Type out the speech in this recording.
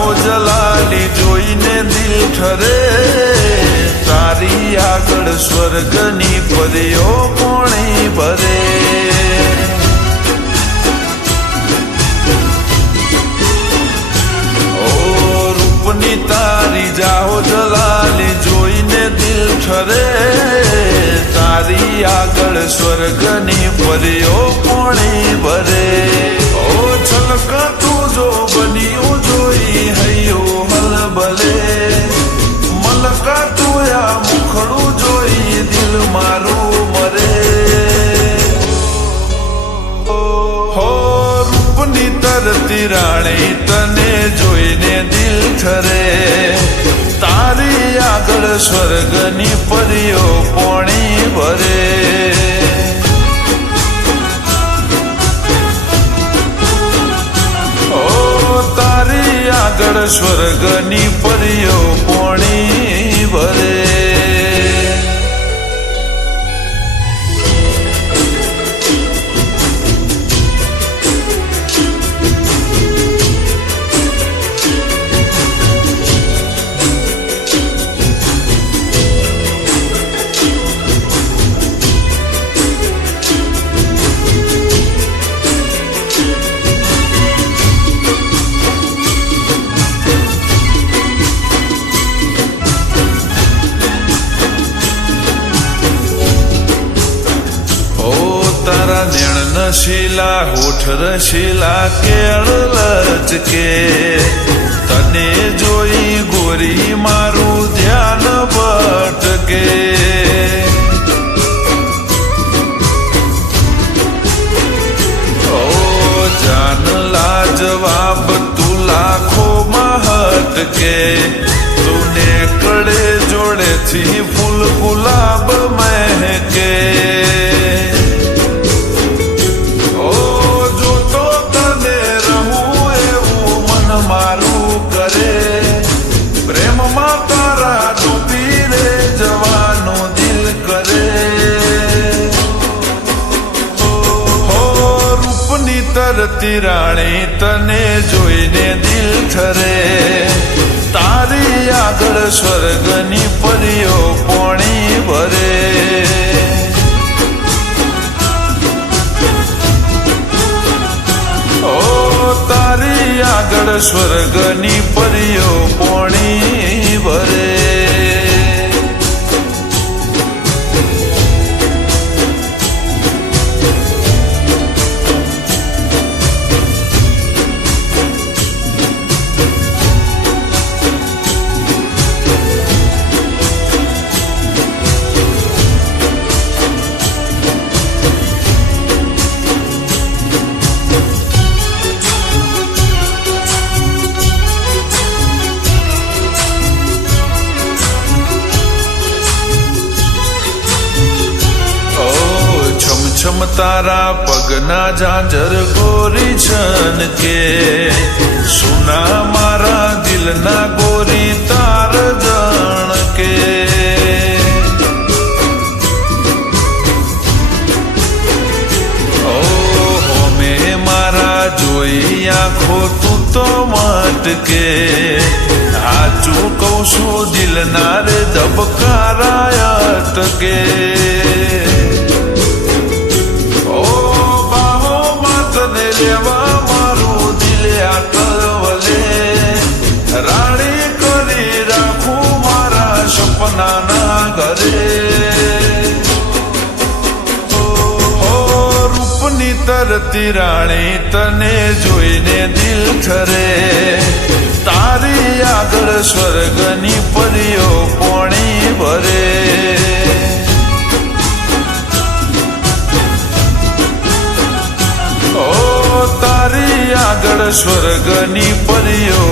જાહો જલાલી જોઈને દિલ ઠરે, તારી આગળ સ્વર્ગની પરીઓ પોણી ભરે. રૂપની તારી જાહો જલાલી જોઈને દિલ ઠરે, તારી આગળ સ્વર્ગની પરીઓ પોણી ભરે. ઓ છલકતું જો બન્યું જોઈ હૈયો હલબલે, મલકાતું આ મુખડું જોઈ દિલ મારું મરે. હો રૂપની તરતી રાણી તને જોઈને દિલ ઠરે, તારી આગળ સ્વર્ગની પરીઓ પોણી ભરે. ઓ તારી આગળ સ્વર્ગની પરીઓ પોણી ભરે. નશીલા હોઠ રશીલા કેળ લચકે, તને જોઈ ગોરી મારું ધ્યાન ભટકે. ઓ જાન લાજવાબ તું લાખોમાં હટકે, તુને કડે જોડેથી ફૂલ ગુલાબ મહેકે. તરતી રાણી તને જોઈને દિલ ઠરે, તારી આગળ સ્વર્ગની પરીઓ પોણી ભરે. ઓ તારી આગળ સ્વર્ગની પરીઓ પોણી ભરે. છમ તારા પગના ઝાંઝર ગોરી છન કે, સુના મારા દિલના ગોરી તાર જણ કે. ઓહો મેં મારા જોઈ આંખો તું તો મટકે, હાચું કહું છું દિલના રે ધબકારા અટકે. લેવા મારું દિલે આટવલે, રાણી કરી રાખું મારા સપનાના ઘરે. ઓ રૂપની તરતી રાણી તને જોઈને દિલ ઠરે, તારી આગળ સ્વર્ગની પરીઓ પોણી ભરે. તારી આગળ સ્વર્ગની પરીઓ